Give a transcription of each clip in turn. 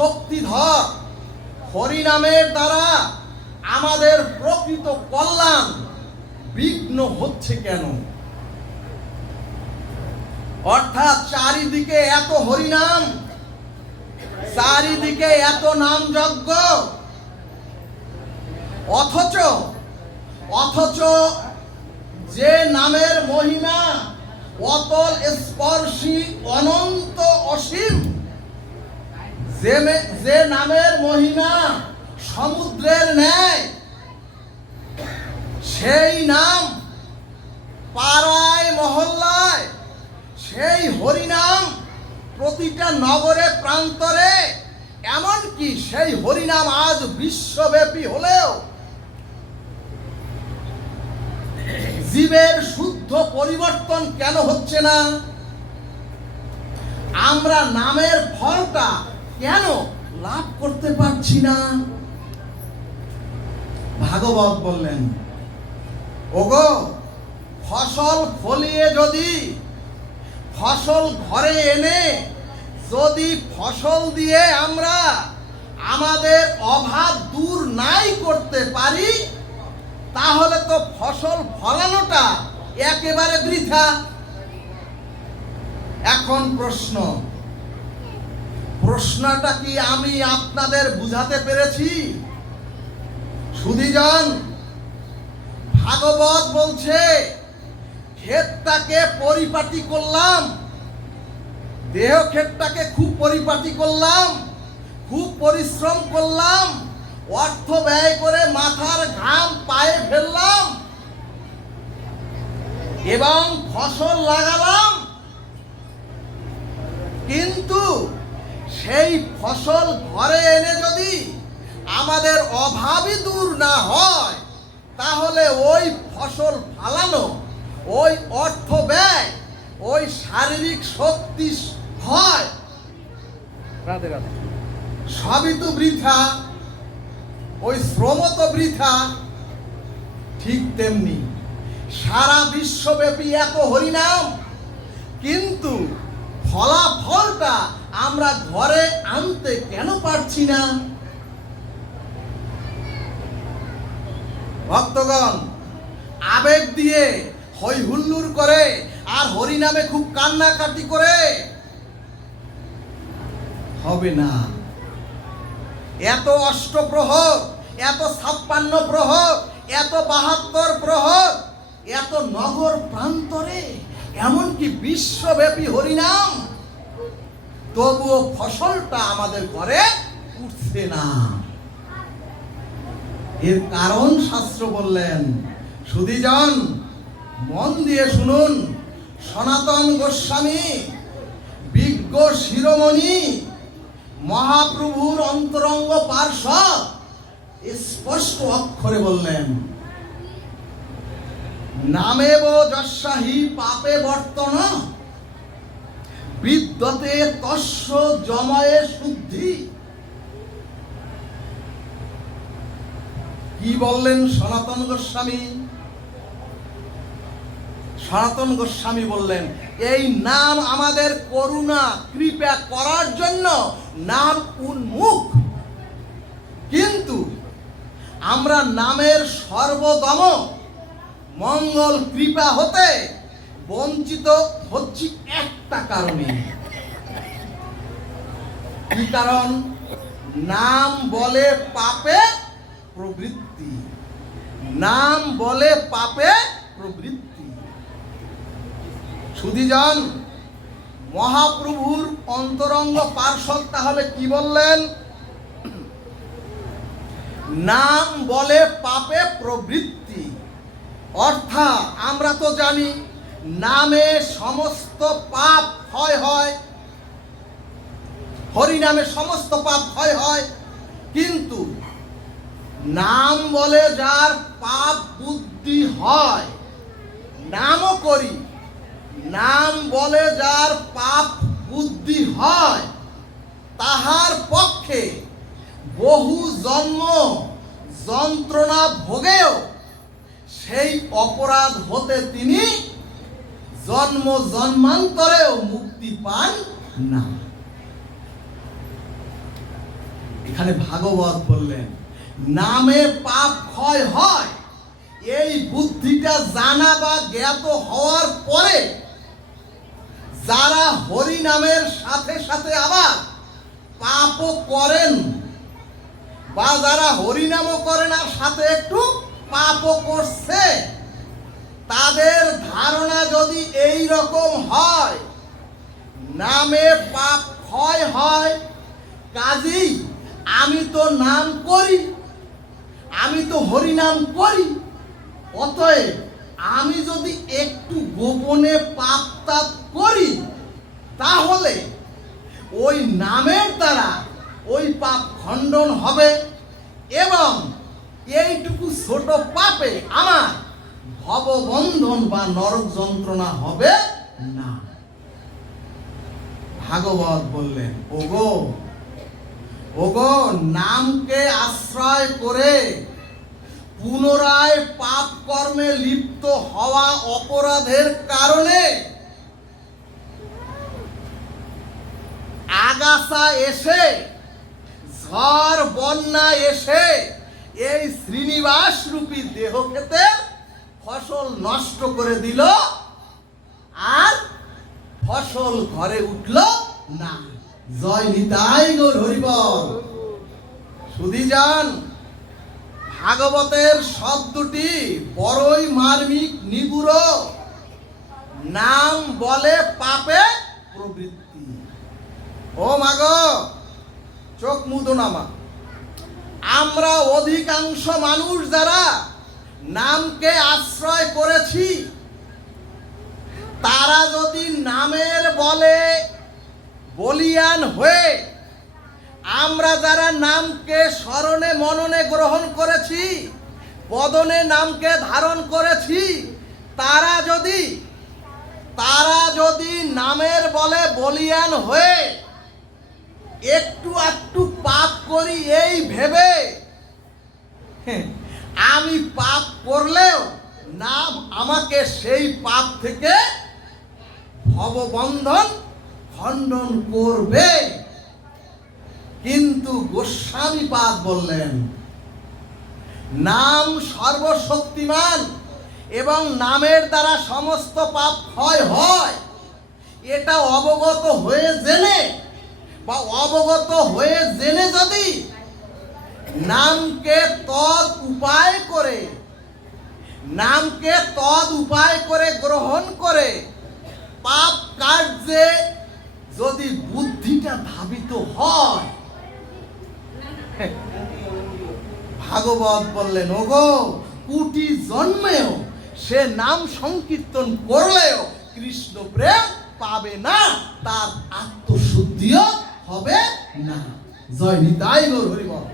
শক্তিধর হরিনামের দ্বারা আমাদের প্রকৃত কল্যাণ বিঘ্ন হচ্ছে কেন? অর্থাৎ চারিদিকে এত হরিনাম, চারিদিকে এত নাম যজ্ঞ অথচ অথচ যে নামের মহিমা অতল স্পর্শী অনন্ত অসীম। যে যে নামের মহিমা সমুদ্রের ন্যায়, সেই নাম পাড়ায়, মহল্লায়, সেই হরিনাম প্রতিটা নগরে, প্রান্তরে, এমনকি সেই হরিনাম আজ বিশ্বব্যাপী হলেও জীবের শুদ্ধ পরিবর্তন কেন হচ্ছে না? আমরা নামের ফলটা কেন লাভ করতে পারছি না? ভাগবত বললেন, ওগো, ফসল ফলিয়ে যদি, ফসল ঘরে এনে, যদি ফসল দিয়ে আমরা আমাদের অভাব দূর নাই করতে পারি, তাহলে তো ফসল ফলানোটা একেবারে বৃথা। এখন প্রশ্ন প্রশ্নটা কি আমি আপনাদের বুঝাতে পেরেছি? সুধীজন, ভাগবত বলছে, ক্ষেতটাকে পরিপাটি করলাম। দেহ ক্ষেতটাকে খুব পরিপাটি করলাম, খুব পরিশ্রম করলাম, অর্থ ব্যয় করে মাথার ঘাম পায়ে ফেললাম, এবং ফসল লাগালাম। কিন্তু সেই ফসল ঘরে এনে যদি আমাদের অভাবই দূর না হয় তাহলে ওই ফসল ফালানো ওই অর্থ ব্যয় ওই শারীরিক শক্তি হয় সবই তো বৃথা ওই শ্রম তো বৃথা। ঠিক তেমনি সারা বিশ্বব্যাপী এত হরিনাম কিন্তু ফলাফলটা আমরা ঘরে আনতে কেন পারছি না? ভক্তগণ, আবেগ দিয়ে হই হুল্লুর করে আর হরিনামে খুব কান্নাকাটি করে হবে না। এত অষ্টপ্রহর, এত ছাপ্পান্ন প্রহর, এত বাহাত্তর প্রহর, এত নগর প্রান্তরে এমনকি বিশ্বব্যাপী হরিনাম তবুও ফসলটা আমাদের ঘরে উঠছে না। এর কারণ শাস্ত্র বললেন, সুধীজন, মন দিয়ে শুনুন, সনাতন গোস্বামী, বিজ্ঞ শিরোমণি, মহাপ্রভুর অন্তরঙ্গ পার্শ্বদ স্পষ্ট অক্ষরে বললেন, নামেব যশাহী পাপে বর্তন বিদ্যতে তস্য জময়ে শুদ্ধি। কি বললেন সনাতন গোস্বামী? সনাতন গোস্বামী বললেন, এই নাম আমাদের করুণা, কৃপা করার জন্য নাম উন্মুখ। কিন্তু আমরা নামের সর্বদম মঙ্গল কৃপা হতে বঞ্চিত হচ্ছি একটা কারণে। কি কারণ? নাম বলে পাপে প্রবৃত্তি। নাম বলে পাপে প্রবৃত্তি। সুধীজন, মহাপ্রভুর অন্তরঙ্গ পার্শ্বদ তাহলে কি বললেন? নাম বলে পাপে প্রবৃত্তি। অর্থাৎ আমরা তো জানি নামে সমস্ত পাপ ক্ষয় হয়। হরি নামে সমস্ত পাপ ক্ষয় হয়। কিন্তু নাম বলে যার পাপ বুদ্ধি হয়, নামও করি। নাম বলে যার পাপ বুদ্ধি হয়, তাহার পক্ষে বহু জন্ম যন্ত্রণা ভোগেও সেই অপরাধ হতে তিনি জন্ম জন্মান্তরেও মুক্তি পান না। এখানে ভাগবত বললেন, নামে পাপ ক্ষয় হয়। এই বুদ্ধিটা জানা বা জ্ঞাত হওয়ার পরে যারা হরি নামের সাথে সাথে আবার পাপও করেন বা যারা হরিনামও করেন আর সাথে একটু পাপও করছে তাদের ধারণা যদি এই রকম হয়, নামে পাপ ক্ষয় হয়, কাজেই আমি তো নাম করি, আমি তো হরিনাম করি, অতএব আমি যদি একটু গোপনে পাপ তাপ করি, তাহলে ওই নামের দ্বারা ওই পাপ খণ্ডন হবে এবং এইটুকু ছোট পাপে আমার ভববন্ধন বা নরক যন্ত্রণা হবে না। ভাগবত বললেন, ওগো ওগো, নামকে আশ্রয় করে পুনরায় পাপ কর্মে লিপ্ত হওয়া অপরাধের কারণে আগাছা এসে, ঝড়, বন্যা এসে এই শ্রীনিবাস রূপী দেহ খেতে ফসল নষ্ট করে দিল আর ফসল ঘরে উঠল না। জয় নিতাই গৌর হরিবল। শুধু যান, ভাগবতের শব্দটি বড়ই মার্মিক নিগুড়। নাম বলে পাপে প্রবৃত্তি। ও মাগ, চোখ মুদো নামা। আমরা অধিকাংশ মানুষ যারা নামকে আশ্রয় করেছি। তারা যদি নামের বলে বলিয়ান হয়ে আমরা যারা নামকে স্মরণে মননে গ্রহণ করেছি বদনে নামকে ধারণ করেছি তারা যদি তারা যদি নামের বলে বলিয়ান হয়ে একটু একটু পাপ করি এই ভেবে হ্যাঁ, আমি পাপ করলেও নাম আমাকে সেই পাপ থেকে ভববন্ধন খণ্ডন করবে। কিন্তু গোস্বামী পাদ বললেন, নাম সর্বশক্তিমান এবং নামের দ্বারা সমস্ত পাপ ক্ষয় হয়। এটা অবগত হয়ে জেনে বা অবগত হয়ে জেনে যদি নামকে তদ উপায় করে, নামকে তদ উপায় করে গ্রহণ করে, পাপ কার্যে যদি বুদ্ধিটা ধাবিত হয়। ভাগবত বললেন, ওগো, কুটি জন্মেও সে নাম সংকীর্তন করলেও কৃষ্ণ প্রেম পাবে না, তার আত্মশুদ্ধিও হবে না। জয় নিতাই গৌর হরিবল।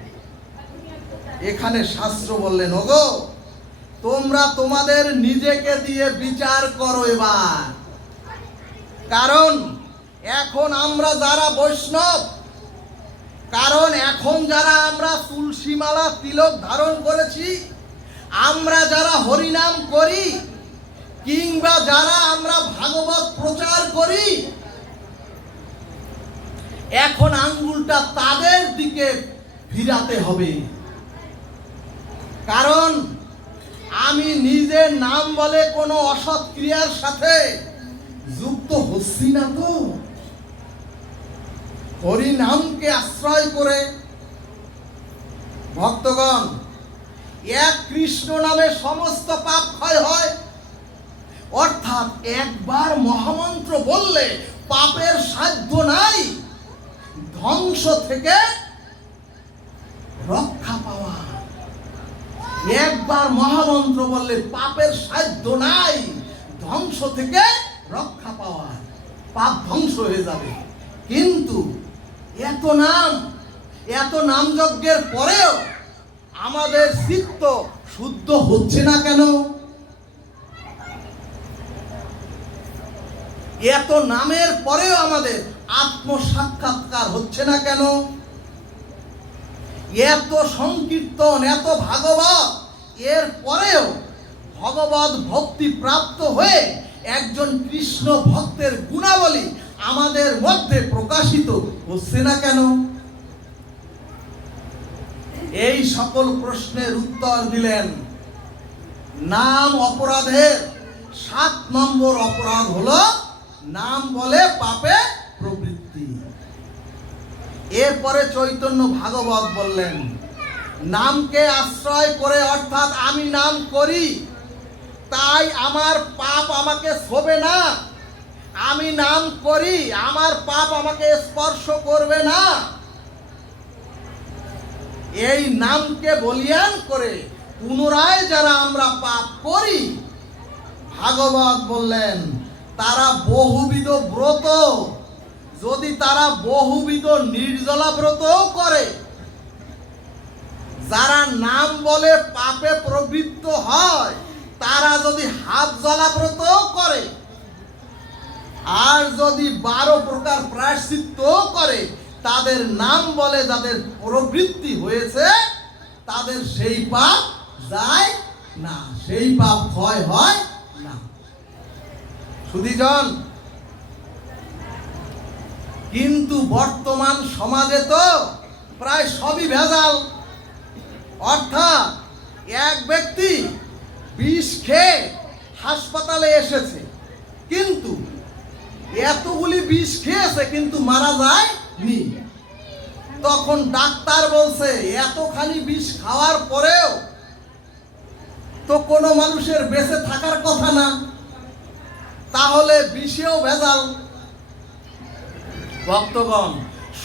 এখানে শাস্ত্র বললেন, ওগো, তোমরা তোমাদের নিজেকে দিয়ে বিচার করো এবার। কারণ এখন আমরা যারা বৈষ্ণব, কারণ এখন যারা আমরা তুলসীমালা তিলক ধারণ করেছি, আমরা যারা হরিনাম করি, কিংবা যারা আমরা ভাগবত প্রচার করি, এখন আঙ্গুলটা তাদের দিকে ফিরাতে হবে। কারণ আমি নিজের নাম বলে কোনো অসৎ ক্রিয়ার সাথে যুক্ত হচ্ছি না তো। হরি নামকে আশ্রয় করে ভক্তগণ, এক কৃষ্ণ নামে সমস্ত পাপ ক্ষয় হয়। অর্থাৎ একবার মহামন্ত্র বললে পাপের সাধ্য নাই, ধ্বংস থেকে রক্ষা পাওয়া একবার মহামন্ত্র বললে পাপের সাধ্য নাই। ধ্বংস থেকে রক্ষা পাওয়া। পাপ ধ্বংস হয়ে যাবে। কিন্তু এত নাম এত নাম যজ্ঞের পরেও আমাদের চিত্ত শুদ্ধ হচ্ছে না কেন? এত নামের পরেও আমাদের আত্ম সাক্ষাৎকার হচ্ছে না কেন? এত সংকীর্তন, এত ভাগবত এর পরেও ভগবত ভক্তি প্রাপ্ত হয়ে একজন কৃষ্ণ ভক্তের গুণাবলী আমাদের মধ্যে প্রকাশিত হচ্ছে না কেন? এই সকল প্রশ্নের উত্তর দিলেন, নাম অপরাধের সাত নম্বর অপরাধ হলো নাম বলে পাপে প্রবৃত্তি। এরপরে চৈতন্য ভাগবত বললেন নামকে আশ্রয় করে, অর্থাৎ আমি নাম করি, তাই আমার পাপ আমাকে শোবে না। আমি নাম করি, আমার পাপ আমাকে স্পর্শ করবে না। এই নামকে বলিয়ান করে পুনরায় যারা আমরা পাপ করি, ভাগবত বললেন, তারা বহুবিধ ব্রত। যদি তারা বহুবিধ নির্জলা ব্রতও করে যারা নাম বলে পাপে প্রবৃত্ত হয়, তারা যদি হাত জ্বলা ব্রতও করে, আর যদি বারো প্রকার প্রায়শ্চিত্ত করে, তাদের নাম বলে যাদের প্রবৃত্তি হয়েছে, তাদের সেই পাপ যায় না, সেই পাপ ক্ষয় হয় না। সুধীজন, কিন্তু বর্তমান সমাজে তো প্রায় সবই ভেজাল। অর্থাৎ এক ব্যক্তি বিষ খেয়ে হাসপাতালে এসেছে, কিন্তু এতগুলি বিষ খেয়েছে, কিন্তু মারা যায় নি তখন ডাক্তার বলছে, এতখানি বিষ খাওয়ার পরেও তো কোনো মানুষের বেঁচে থাকার কথা না। তাহলে বিষেও ভেজাল। ভক্তগণ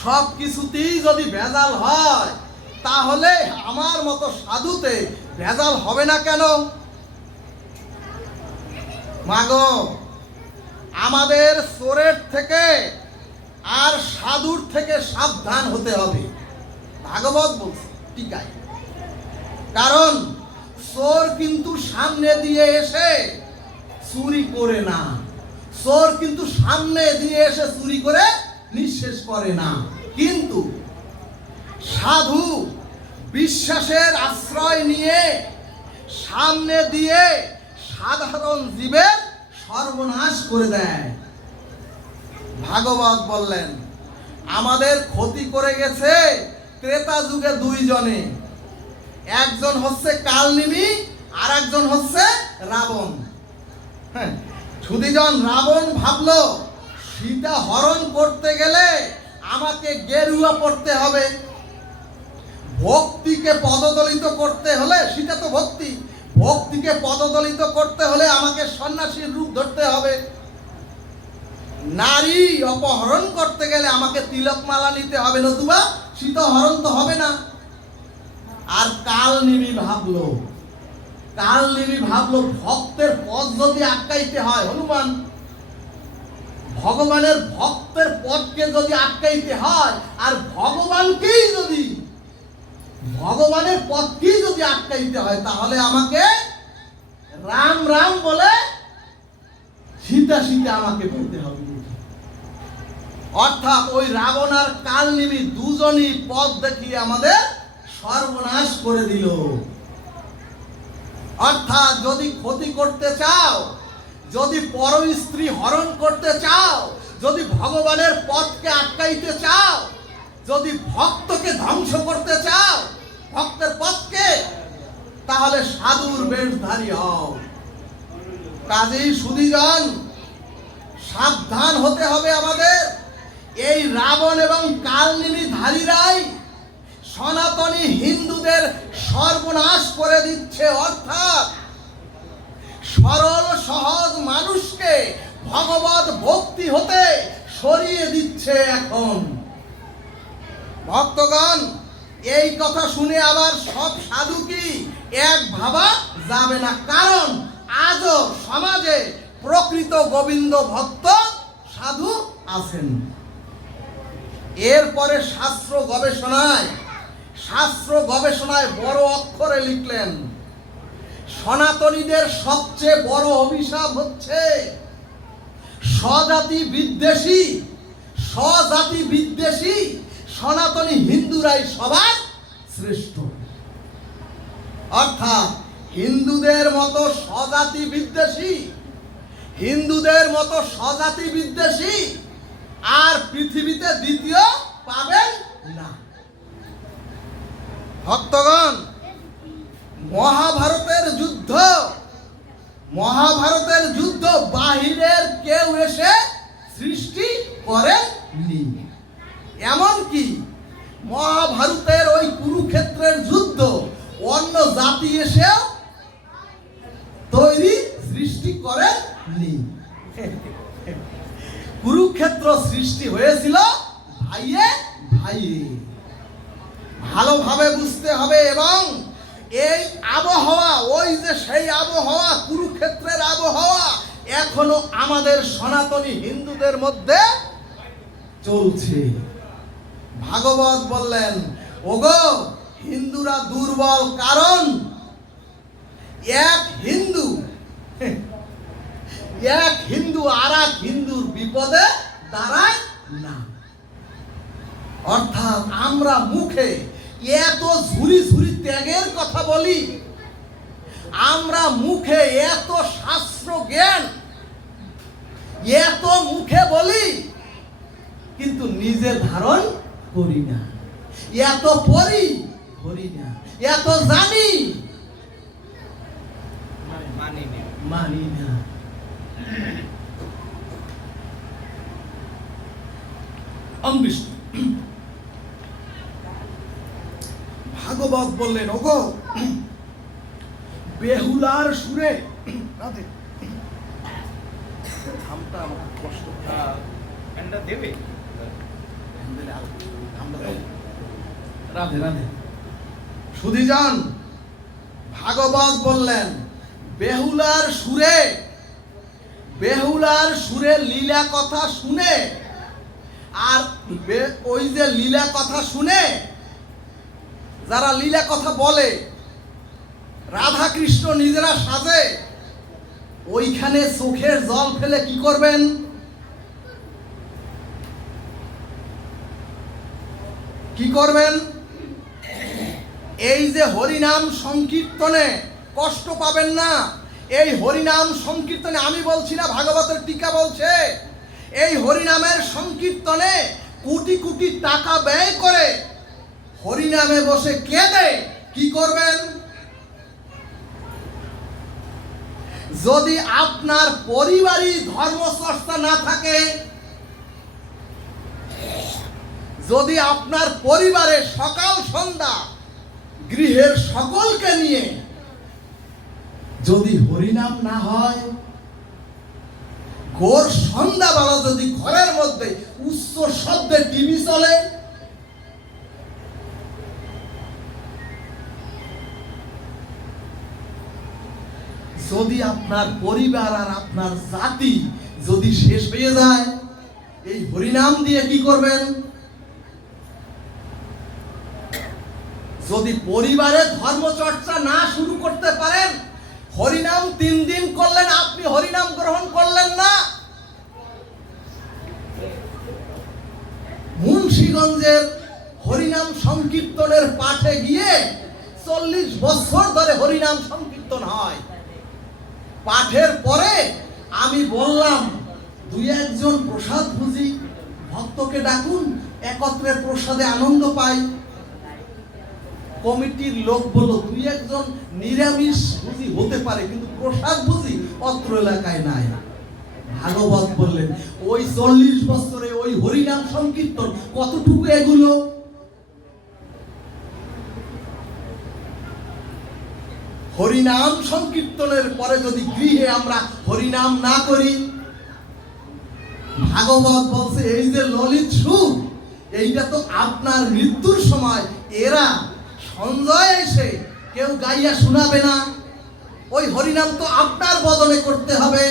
সব কিছুতেই যদি ভেজাল হয় তাহলে আমার মতো সাধুতে ভেজাল হবে না কেন? মাগো, আমাদের চোরের থেকে আর সাধুর থেকে সাবধান হতে হবে। ভাগবত বলছে টিকায় কারণ চোর কিন্তু সামনে দিয়ে এসে চুরি করে না। চোর কিন্তু সামনে দিয়ে এসে চুরি করে নিঃশেষ করে না। কিন্তু সাধু বিশ্বাসের আশ্রয় নিয়ে সামনে দিয়ে সাধারণ জীবের সর্বনাশ করে দেয়। ভাগবত বললেন, আমাদের ক্ষতি করে গেছে ত্রেতা যুগে দুইজনে। একজন হচ্ছে কালনিমি আর একজন হচ্ছে রাবণ। হ্যাঁ রাবণ ভাবল, সীতা হরণ করতে গেলে আমাকে গেরুয়া পড়তে হবে। ভক্তিকে পদদলিত করতে হলে সেটা তো ভক্তি। ভক্তিকে পদদলিত করতে হলে আমাকে সন্ন্যাসীর রূপ ধরতে হবে। নারী অপহরণ করতে গেলে আমাকে তিলকমালা নিতে হবে, নতুবা সীতা হরণ তো হবে না। আর কাল নিবি ভাবলো কাল নিবি ভাবলো, ভক্তের পথ যদি আটকাইতে হয়, হনুমান, ভগবানের ভক্তের পথকে যদি আটকাইতে হয়, আর ভগবানকেই যদি ভগবানের পথকেই যদি আটকাইতে হয়, তাহলে আমাকে রাম রাম বলে সীতা সীতা আমাকে বলতে হবে। অর্থাৎ ওই রাবণ আর কালনিমি দুজনই পথ দেখিয়ে আমাদের সর্বনাশ করে দিল। অর্থাৎ যদি ক্ষতি করতে চাও, যদি পর স্ত্রী হরণ করতে চাও, যদি ভগবানের পথকে আটকাইতে চাও যদি ভক্তকে ধ্বংস করতে চাও, ভক্তের পথকে, তাহলে সাধুর বেশধারী হও। কাজেই সুদীজন সাবধান হতে হবে আমাদের। এই রাবণ এবং কালনিমি ধারীরাই সনাতনী হিন্দুদের সর্বনাশ করে দিচ্ছে, অর্থাৎ সরল, সহজ মানুষকে ভগবত ভক্তি হতে সরিয়ে দিচ্ছে এখন। ভক্তগণ, এই কথা শুনে আবার সব সাধু কি এক ভাবা যাবে না। কারণ আজও সমাজে প্রকৃত গোবিন্দ ভক্ত সাধু আছেন। এরপরে শাস্ত্র গবেষণায় শাস্ত্র গবেষণায় বড় অক্ষরে লিখলেন, সনাতনীদের সবচেয়ে বড় অভিশাপ হচ্ছে স্বজাতি বিদ্বেষী স্বজাতি বিদ্বেষী সনাতনী হিন্দুরাই সবার শ্রেষ্ঠ। অর্থাৎ হিন্দুদের মতো স্বজাতি বিদ্বেষী, হিন্দুদের মতো স্বজাতি বিদ্বেষী আর পৃথিবীতে দ্বিতীয় পাবেন না। ভক্তগণ, মহাভারতের যুদ্ধ মহাভারতের যুদ্ধ বাহিরের কেউ এসে সৃষ্টি করেননি এমনকি মহাভারতের ওই কুরুক্ষেত্রের যুদ্ধ, অন্য জাতি এসেও তৈরি, সৃষ্টি করেননি। কুরুক্ষেত্র সৃষ্টি হয়েছিল ভাইয়ে ভাইয়ে। ভালোভাবে বুঝতে হবে এবং এই আবহাওয়া, ওই যে সেই আবহাওয়া, কুরুক্ষেত্রের আবহাওয়া এখনও আমাদের সনাতনী হিন্দুদের মধ্যে চলছে। ভাগবত বললেন, ওগো, হিন্দুরা দুর্বল কারণ, এক হিন্দু এক হিন্দু আর এক হিন্দুর বিপদে দাঁড়ায় না। অর্থাৎ আমরা মুখে এত ঝুরি ঝুরি ত্যাগের কথা বলি, আমরা মুখে এত শাস্ত্র জ্ঞান, এত মুখে বলি, কিন্তু নিজে ধারণ করি না। এত পড়ি ধরি না। এত জানি মানি না। ভাগবত বললেন ওগো বেহুলার সুরে রাধে। থামটা আমার খুব কষ্ট এন্ডা রাধে রাধে। সুধিজান, ভাগবত বললেন, বেহুলার সুরে বেহুলার সুরে লীলা কথা শুনে, আর ওই যে লীলা কথা শুনে, যারা লীলা কথা বলে রাধা কৃষ্ণ নিজেরা সাজে, ওইখানে চোখের জল ফেলে কি করবেন? কি করবেন? এই যে হরিনাম সংকীর্তনে কষ্ট পাবেন না। এই হরিনাম সংকীর্তনে আমি বলছি না, ভাগবতের টিকা বলছে। এই হরিনামের সংকীর্তনে কোটি কোটি টাকা ব্যয় করে হরিনামে বসে কেঁদে কি করবেন? যদি আপনার পরিবারই ধর্মচর্চা না থাকে যদি আপনার পরিবারে সকাল সন্ধ্যা গৃহের সকলকে নিয়ে যদি হরিনাম না হয় ঘোর সন্ধ্যাবেলা যদি ঘরের মধ্যে উচ্চ শব্দে টিভি চলে, যদি আপনার পরিবার আর আপনার জাতি যদি শেষ হয়ে যায়, এই হরিনাম দিয়ে কি করবেন? যদি পরিবারে ধর্মচর্চা না শুরু করতে পারেন, হরিনাম তিন দিন করলেন, আপনি হরিনাম গ্রহণ করলেন না। মুন্সীগঞ্জের হরিনাম সংকীর্তনের পাঠে গিয়ে চল্লিশ বছর ধরে হরিনাম সংকীর্তন হয়। পাঠের পরে আমি বললাম, দুই একজন প্রসাদ বুঝি, ভক্তকে ডাকুন, একত্রে প্রসাদে আনন্দ পাই। কমিটির লোক বলল দুই একজন নিরামিষ বুঝি হতে পারে, কিন্তু প্রসাদ বুঝি অত্র এলাকায় নাই। ভাগবত বললেন, ওই চল্লিশ বছরে ওই হরিনাম সংকীর্তন কতটুকু এগুলো? হরিনাম সংকীর্তনের পরে যদি গৃহে আমরা হরিনাম না করি, ভাগবত বলছে, এই যে ললিত সুর, এইটা তো আপনার মৃত্যুর সময়, এরা সঞ্জয় এসে কেউ গাইয়া শোনাবে না। ওই হরিনাম তো আপনার বদলে করতে হবে।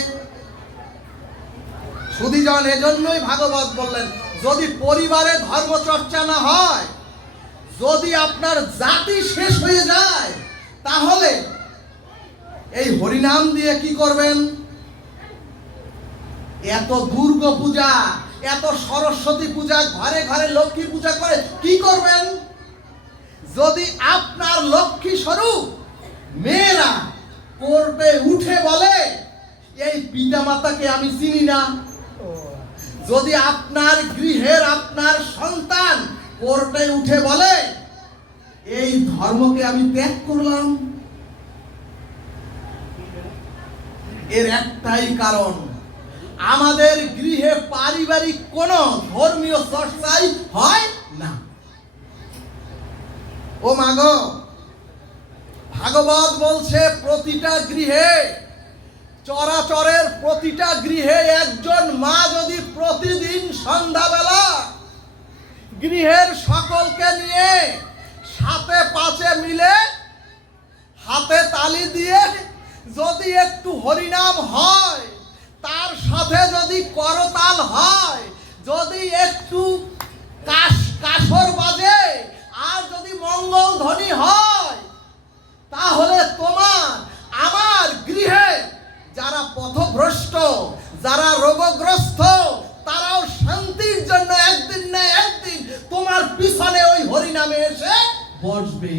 সুদীজন এজন্যই ভাগবত বললেন, যদি পরিবারে ধর্মচর্চা না হয়, যদি আপনার জাতি শেষ হয়ে যায়, তাহলে এই হরিনাম দিয়ে কি করবেন? এত দুর্গ পূজা, এত সরস্বতী পূজা, ঘরে ঘরে লক্ষ্মী পূজা করে কি করবেন? যদি আপনার লক্ষ্মী স্বরূপ মেয়েরা কোর্টে উঠে বলে এই পিতা মাতাকে আমি চিনি না। যদি আপনার গৃহের আপনার সন্তান কোর্টে উঠে বলে এই ধর্মকে আমি ত্যাগ করলাম। এর একটাই কারণ আমাদের গৃহে পারিবারিক কোনো ধর্মীয় চর্চাই হয় ও মাগ ভাগবত বলছে, প্রতিটা গৃহে, চরাচরের প্রতিটা গৃহে একজন মা যদি প্রতিদিন সন্ধ্যাবেলা গৃহের সকলকে নিয়ে সাথে পাঁচে মিলে হাতে তালি দিয়ে যদি একটু হরিনাম হয়, তার সাথে যদি করতাল হয়, যদি একটু কাশ কাসর বাজে আর যদি মঙ্গল ধ্বনি হয়, তাহলে তোমার আমার গৃহে যারা পথভ্রষ্ট, যারা রোগগ্রস্ত, তারাও শান্তির জন্য একদিন না একদিন তোমার পিছনে ওই হরিনামে এসে বসবে।